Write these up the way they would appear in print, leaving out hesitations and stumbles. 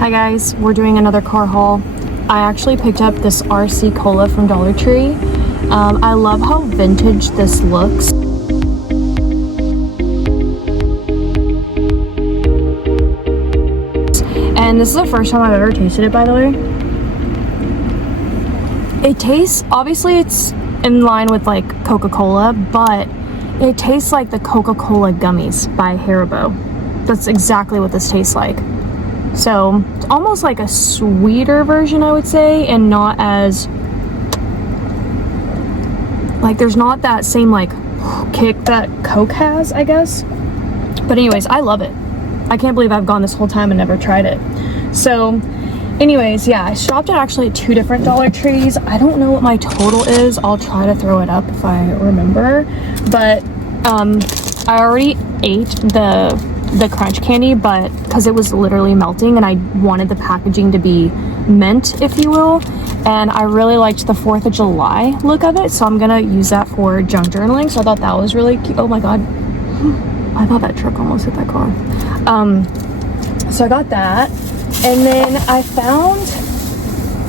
Hi guys, we're doing another car haul. I actually picked up this RC Cola from Dollar Tree. I love how vintage this looks. And this is the first time I've ever tasted it, by the way. It tastes, obviously it's in line with like Coca-Cola, but it tastes like the Coca-Cola gummies by Haribo. That's exactly what this tastes like. So it's almost like a sweeter version, I would say, and not as like, there's not that same like kick that Coke has, I guess. But anyways, I love it. I can't believe I've gone this whole time and never tried it. So anyways, yeah, I shopped at actually 2 different Dollar Trees. I don't know what my total is. I'll try to throw it up if I remember. But I already ate the crunch candy, but because it was literally melting and I wanted the packaging to be mint, if you will, and I really liked the 4th of July look of it, so I'm gonna use that for junk journaling. So I thought that was really cute. Oh my god, I thought that truck almost hit that car. So I got that, and then I found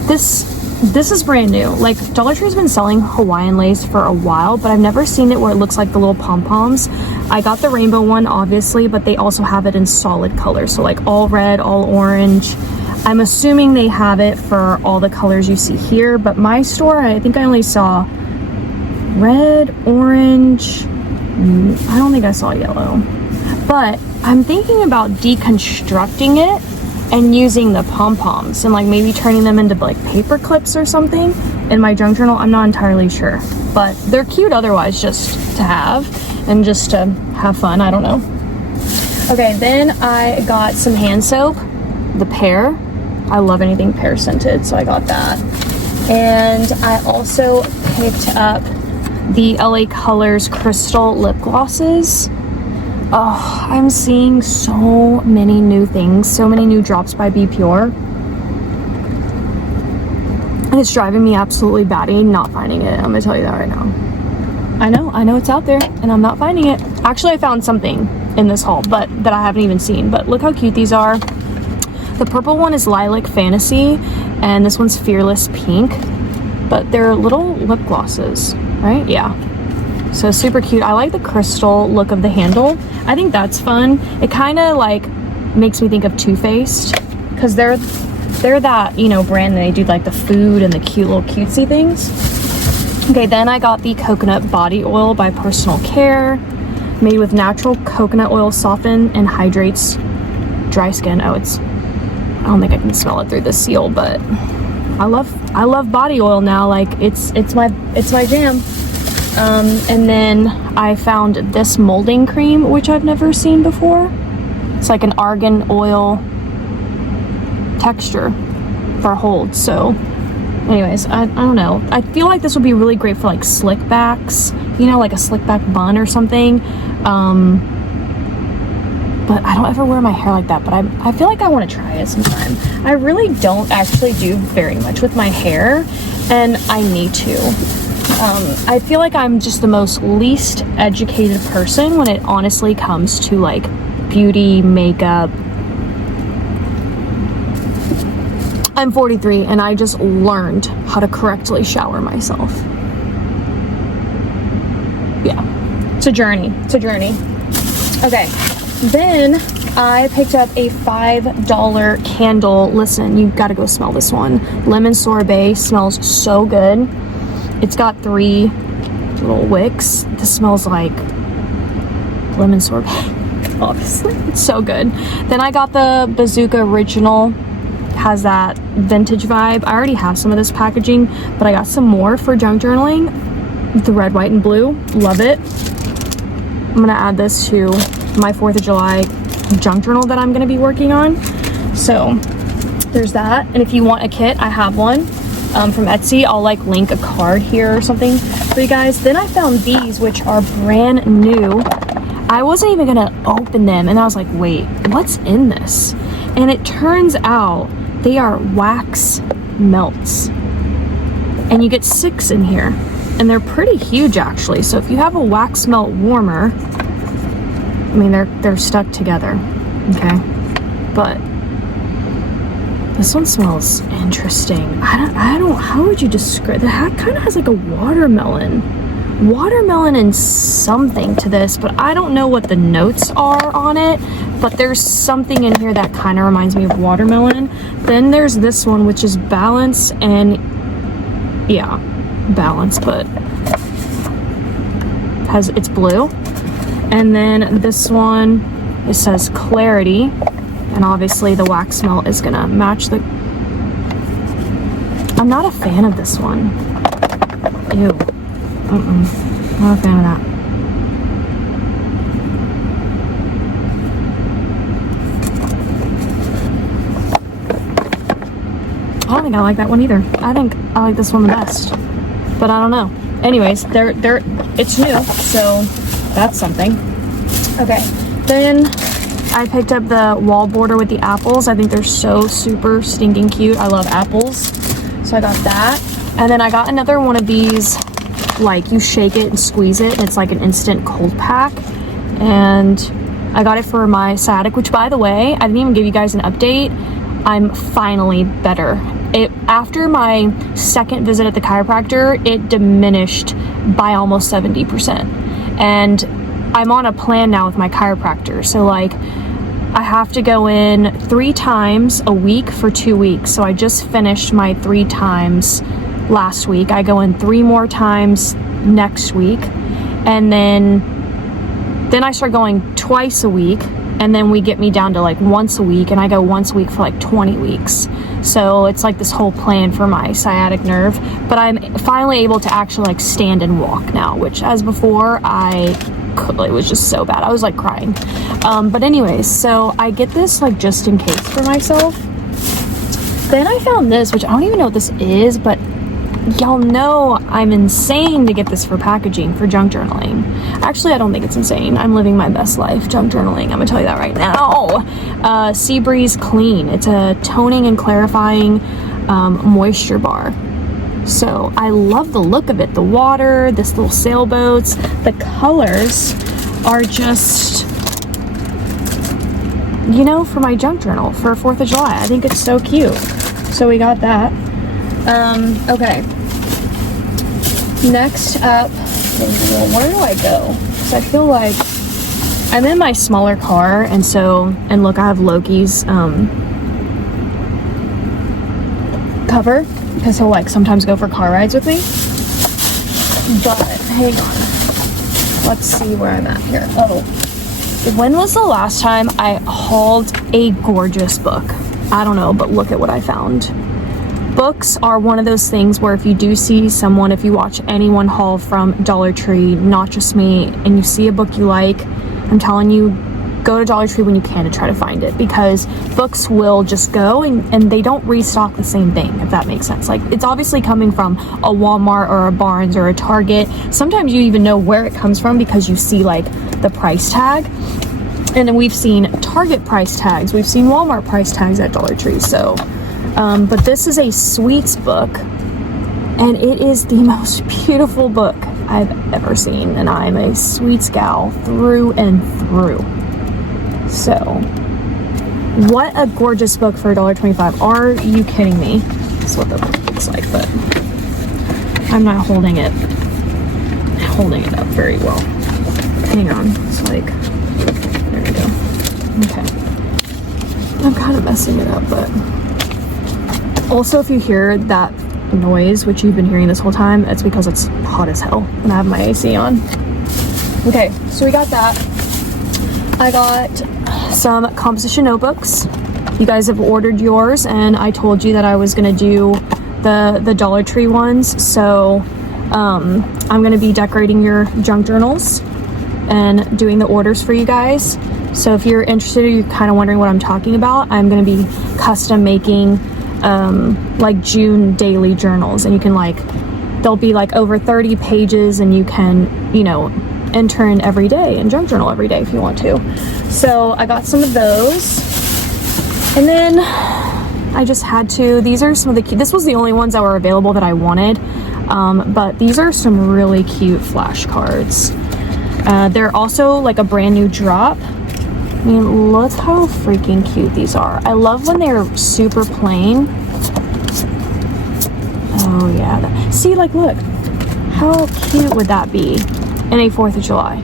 this is brand new. Like, Dollar Tree's been selling Hawaiian lace for a while, but I've never seen it where it looks like the little pom-poms. I got the rainbow one, obviously, but they also have it in solid colors. So like all red, all orange. I'm assuming they have it for all the colors you see here, but my store, I think I only saw red, orange. I don't think I saw yellow. But I'm thinking about deconstructing it and using the pom-poms and like maybe turning them into like paper clips or something in my junk journal. I'm not entirely sure, but they're cute otherwise, just to have and just to have fun. I don't know. Okay, then I got some hand soap, the pear. I love anything pear scented, so I got that. And I also picked up the LA Colors Crystal lip glosses. Oh, I'm seeing so many new things, so many new drops by Be Pure. And it's driving me absolutely batty not finding it. I'm gonna tell you that right now. I know it's out there and I'm not finding it. Actually, I found something in this haul, but that I haven't even seen. But look how cute these are. The purple one is Lilac Fantasy and this one's Fearless Pink. But they're little lip glosses, right? Yeah. So super cute. I like the crystal look of the handle. I think that's fun. It kind of like makes me think of Too Faced, because they're that, you know, brand, and they do like the food and the cute little cutesy things. Okay, then I got the coconut body oil by Personal Care, made with natural coconut oil, soften and hydrates dry skin. Oh, I don't think I can smell it through the seal, but I love body oil now. Like it's my jam. And then I found this molding cream, which I've never seen before. It's like an argan oil texture for hold. So anyways, I don't know. I feel like this would be really great for like slick backs, you know, like a slick back bun or something. But I don't ever wear my hair like that, but I feel like I want to try it sometime. I really don't actually do very much with my hair, and I need to. I feel like I'm just the most least educated person when it honestly comes to like beauty, makeup. I'm 43 and I just learned how to correctly shower myself. Yeah, it's a journey. Okay, then I picked up a $5 candle. Listen, you gotta go smell this one. Lemon Sorbet smells so good. It's got 3 little wicks. This smells like lemon sorbet, obviously. It's so good. Then I got the Bazooka Original. Has that vintage vibe. I already have some of this packaging, but I got some more for junk journaling. The red, white, and blue. Love it. I'm gonna add this to my 4th of July junk journal that I'm gonna be working on. So there's that. And if you want a kit, I have one. From Etsy. I'll like link a card here or something for you guys. Then I found these, which are brand new. I wasn't even gonna open them, and I was like, wait, what's in this? And it turns out they are wax melts, and you get 6 in here, and they're pretty huge actually. So if you have a wax melt warmer, I mean, they're stuck together, okay? But This one smells interesting. I don't, how would you describe, that kind of has like a watermelon and something to this, but I don't know what the notes are on it, but there's something in here that kind of reminds me of watermelon. Then there's this one, which is balance, and yeah, balance, but it's blue. And then this one, it says clarity, and obviously the wax smell is gonna match the, I'm not a fan of this one. Ew. Not a fan of that. I don't think I like that one either. I think I like this one the best, but I don't know. Anyways, it's new, so that's something. Okay, then I picked up the wall border with the apples. I think they're so super stinking cute. I love apples, so I got that. And then I got another one of these, like you shake it and squeeze it, and it's like an instant cold pack. And I got it for my sciatic, which by the way, I didn't even give you guys an update. I'm finally better. After my second visit at the chiropractor, it diminished by almost 70%. And I'm on a plan now with my chiropractor. So like I have to go in 3 times a week for 2 weeks. So I just finished my 3 times last week. I go in 3 more times next week. And then I start going twice a week. And then we get me down to like once a week, and I go once a week for like 20 weeks. So it's like this whole plan for my sciatic nerve, but I'm finally able to actually like stand and walk now, which as before it was just so bad. I was like crying. But anyways, so I get this like just in case for myself. Then I found this, which I don't even know what this is, but y'all know I'm insane to get this for packaging for junk journaling. Actually, I don't think it's insane. I'm living my best life junk journaling. I'm gonna tell you that right now. Sea Breeze Clean. It's a toning and clarifying moisture bar. So I love the look of it. The water, this little sailboats, the colors are just, you know, for my junk journal for 4th of July. I think it's so cute. So we got that. Okay. Next up, where do I go? Because I feel like I'm in my smaller car, and look, I have Loki's cover, because he'll like sometimes go for car rides with me. But hang on, let's see where I'm at here. Oh, when was the last time I hauled a gorgeous book? I don't know, but look at what I found. Books are one of those things where if you do see someone, if you watch anyone haul from Dollar Tree, not just me, and you see a book you like, I'm telling you, go to Dollar Tree when you can to try to find it, because books will just go and they don't restock the same thing, if that makes sense. Like, it's obviously coming from a Walmart or a Barnes or a Target. Sometimes you even know where it comes from because you see like the price tag. And then we've seen Target price tags, we've seen Walmart price tags at Dollar Tree. So but this is a sweets book, and it is the most beautiful book I've ever seen, and I'm a sweets gal through and through. So what a gorgeous book for $1.25. Are you kidding me? That's what the book looks like, but I'm not holding it up very well. Hang on, it's like, there we go. Okay, I'm kind of messing it up, but also, if you hear that noise, which you've been hearing this whole time, it's because it's hot as hell and I have my AC on. Okay, so we got that. I got some composition notebooks. You guys have ordered yours, and I told you that I was gonna do the Dollar Tree ones. So I'm gonna be decorating your junk journals and doing the orders for you guys. So if you're interested or you're kind of wondering what I'm talking about, I'm gonna be custom making like June daily journals, and you can like, they'll be like over 30 pages, and you can, you know, enter in every day and junk journal every day if you want to. So I got some of those, and then I just had to, these are some of the, this was the only ones that were available that I wanted, but these are some really cute flashcards. They're also like a brand new drop, I mean, look how freaking cute these are. I love when they're super plain. Oh yeah, see, like, look, how cute would that be in a 4th of July?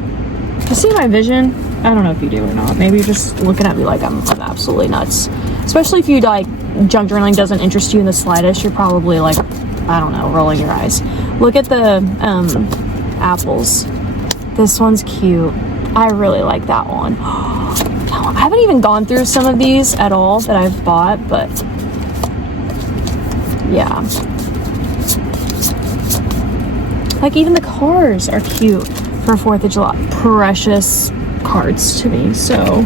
You see my vision? I don't know if you do or not. Maybe you're just looking at me like I'm absolutely nuts. Especially if you, like, junk journaling doesn't interest you in the slightest, you're probably like, I don't know, rolling your eyes. Look at the apples. This one's cute. I really like that one. I haven't even gone through some of these at all that I've bought, but yeah. Like, even the cars are cute for 4th of July. Precious cards to me. So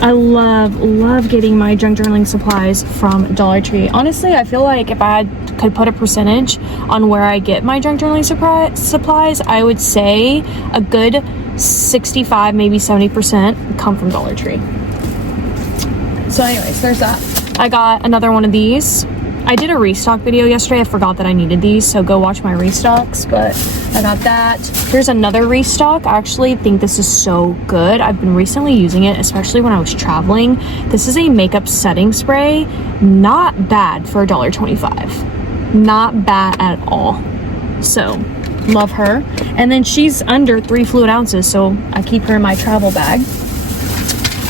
I love getting my junk journaling supplies from Dollar Tree. Honestly, I feel like if I could put a percentage on where I get my junk journaling supplies, I would say a good 65, maybe 70% come from Dollar Tree. So anyways, there's that. I got another one of these. I did a restock video yesterday. I forgot that I needed these, so go watch my restocks, but I got that. Here's another restock. I actually think this is so good. I've been recently using it, especially when I was traveling. This is a makeup setting spray. Not bad for $1.25. Not bad at all. So, love her. And then she's under 3 fluid ounces, so I keep her in my travel bag.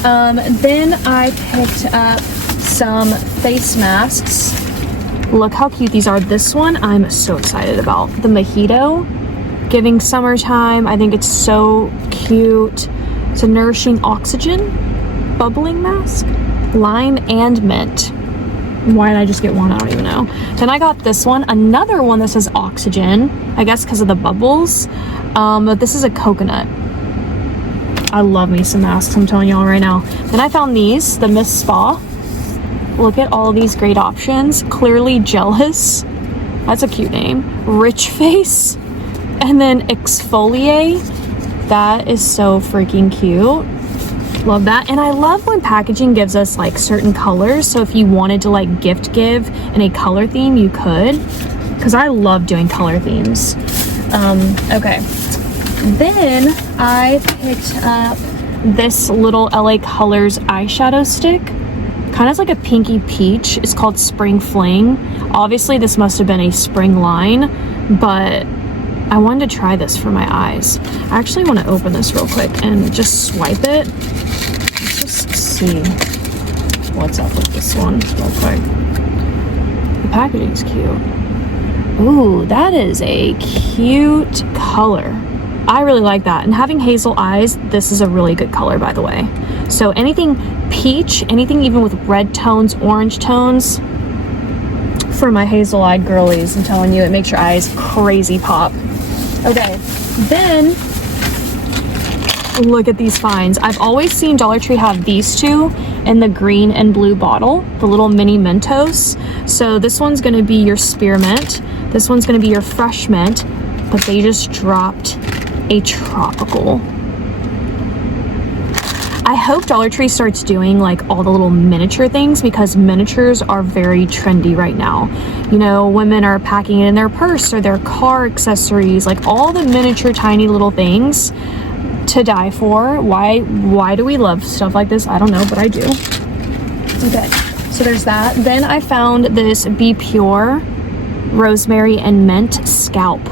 Then I picked up some face masks. Look how cute these are. This one I'm so excited about. The Mojito, giving summertime. I think it's so cute. It's a nourishing oxygen bubbling mask. Lime and mint. Why did I just get one? I don't even know. Then I got this one, another one that says oxygen, I guess because of the bubbles. But this is a coconut. I love me some masks, I'm telling y'all right now. Then I found these, the Miss Spa. Look at all of these great options. Clearly Jealous. That's a cute name. Rich Face. And then Exfoliate. That is so freaking cute. Love that. And I love when packaging gives us like certain colors. So if you wanted to like gift give in a color theme, you could. Because I love doing color themes. Okay. Then I picked up this little LA Colors eyeshadow stick. Kind of like a pinky peach. It's called Spring Fling. Obviously this must have been a spring line, but I wanted to try this for my eyes. I actually want to open this real quick and just swipe it. Let's just see what's up with this one real quick. The packaging's cute. Ooh, that is a cute color. I really like that. And having hazel eyes, this is a really good color, by the way. So anything peach, anything even with red tones, orange tones, for my hazel-eyed girlies, I'm telling you, it makes your eyes crazy pop. Okay, then look at these finds. I've always seen Dollar Tree have these two in the green and blue bottle, the little mini Mentos. So this one's gonna be your spearmint. This one's gonna be your fresh mint, but they just dropped a tropical. I hope Dollar Tree starts doing like all the little miniature things, because miniatures are very trendy right now. You know, women are packing it in their purse or their car accessories, like all the miniature tiny little things to die for. Why do we love stuff like this? I don't know, but I do. Okay, so there's that. Then I found this Be Pure rosemary and mint scalp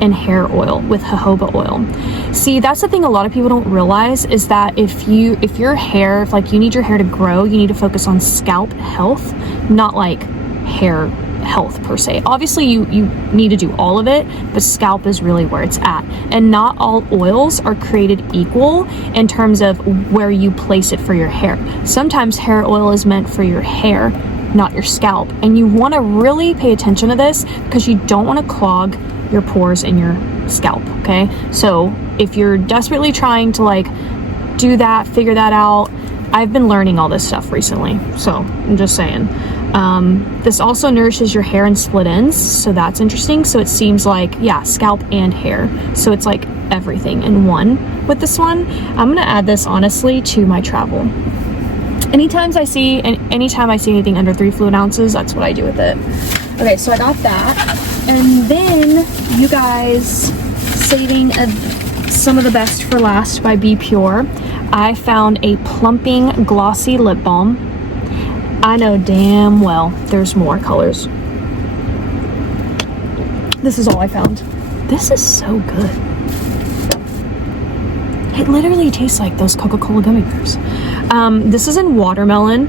and hair oil with jojoba oil. See, that's the thing a lot of people don't realize, is that if your hair, if like you need your hair to grow, you need to focus on scalp health, not like hair health per se. Obviously you need to do all of it, but scalp is really where it's at. And not all oils are created equal in terms of where you place it for your hair. Sometimes hair oil is meant for your hair, not your scalp. And you want to really pay attention to this, because you don't want to clog your pores in your scalp. Okay, so if you're desperately trying to like do that, figure that out, I've been learning all this stuff recently, so I'm just saying. This also nourishes your hair and split ends, so that's interesting. So it seems like, yeah, scalp and hair, so it's like everything in one with this one. I'm gonna add this honestly to my travel. Anytime I see anything under 3 fluid ounces, that's what I do with it. Okay, so I got that. And then, you guys, saving some of the best for last by Be Pure. I found a plumping glossy lip balm. I know damn well there's more colors. This is all I found. This is so good. It literally tastes like those Coca-Cola gummy bears. This is in watermelon,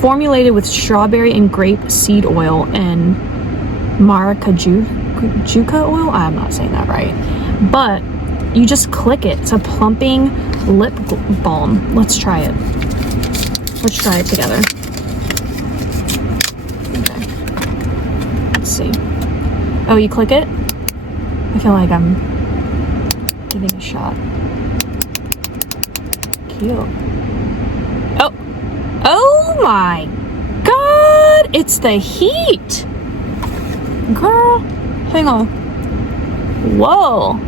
formulated with strawberry and grape seed oil and maracuja oil. I'm not saying that right, but you just click it. It's a plumping lip balm. Let's try it. Let's try it together. Okay. Let's see. Oh, you click it? I feel like I'm giving a shot. Cute. Oh. Oh my God. It's the heat. Girl, hang on. Whoa.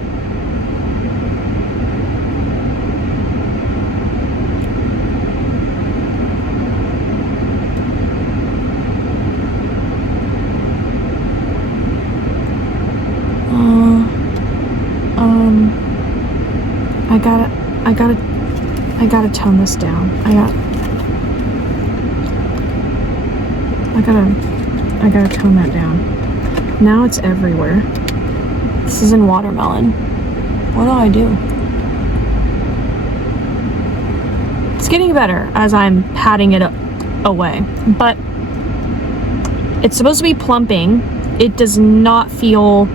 I gotta tone this down. I gotta tone that down. Now it's everywhere. This is in watermelon. What do I do? It's getting better as I'm patting it away, but it's supposed to be plumping. It does not feel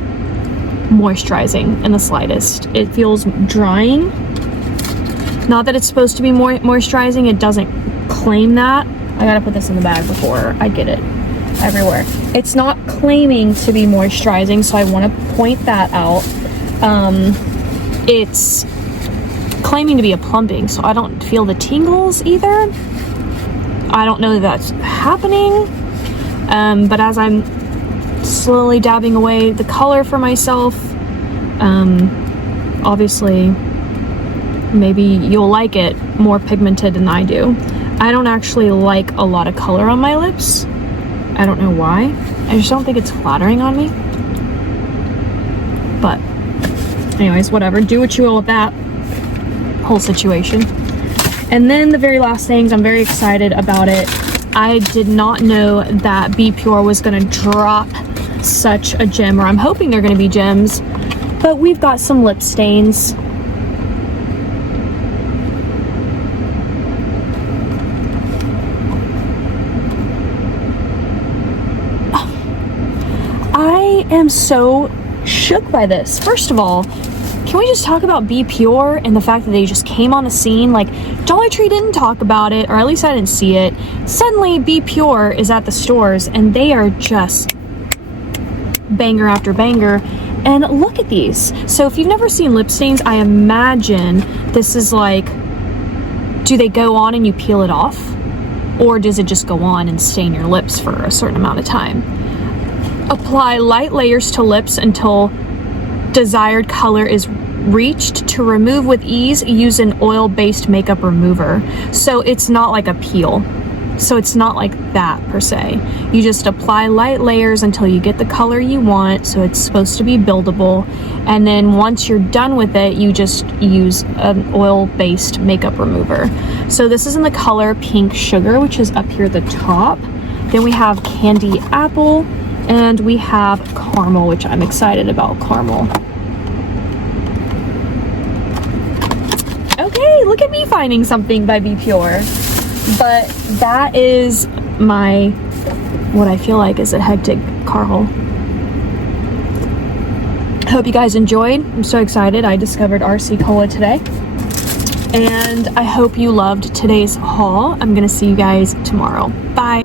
moisturizing in the slightest. It feels drying. Not that it's supposed to be moisturizing. It doesn't claim that. I gotta put this in the bag before I get it everywhere. It's not claiming to be moisturizing, so I want to point that out. It's claiming to be a plumping, so I don't feel the tingles either. I don't know that that's happening, but as I'm slowly dabbing away the color for myself, obviously maybe you'll like it more pigmented than I do. I don't actually like a lot of color on my lips. I don't know why. I just don't think it's flattering on me. But anyways, whatever. Do what you will with that whole situation. And then the very last things, I'm very excited about it. I did not know that Be Pure was gonna drop such a gem, or I'm hoping they're gonna be gems, but we've got some lip stains. I am so shook by this. First of all, can we just talk about Be Pure and the fact that they just came on the scene? Like, Dollar Tree didn't talk about it, or at least I didn't see it. Suddenly, Be Pure is at the stores, and they are just banger after banger. And look at these. So if you've never seen lip stains, I imagine this is like, do they go on and you peel it off? Or does it just go on and stain your lips for a certain amount of time? Apply light layers to lips until desired color is reached. To remove with ease, use an oil-based makeup remover. So it's not like a peel. So it's not like that per se. You just apply light layers until you get the color you want. So it's supposed to be buildable. And then once you're done with it, you just use an oil-based makeup remover. So this is in the color Pink Sugar, which is up here at the top. Then we have Candy Apple. And we have Caramel, which I'm excited about Caramel. Okay, look at me finding something by Be Pure. But that is my, what I feel like is a hectic car haul. Hope you guys enjoyed. I'm so excited. I discovered RC Cola today. And I hope you loved today's haul. I'm gonna see you guys tomorrow. Bye.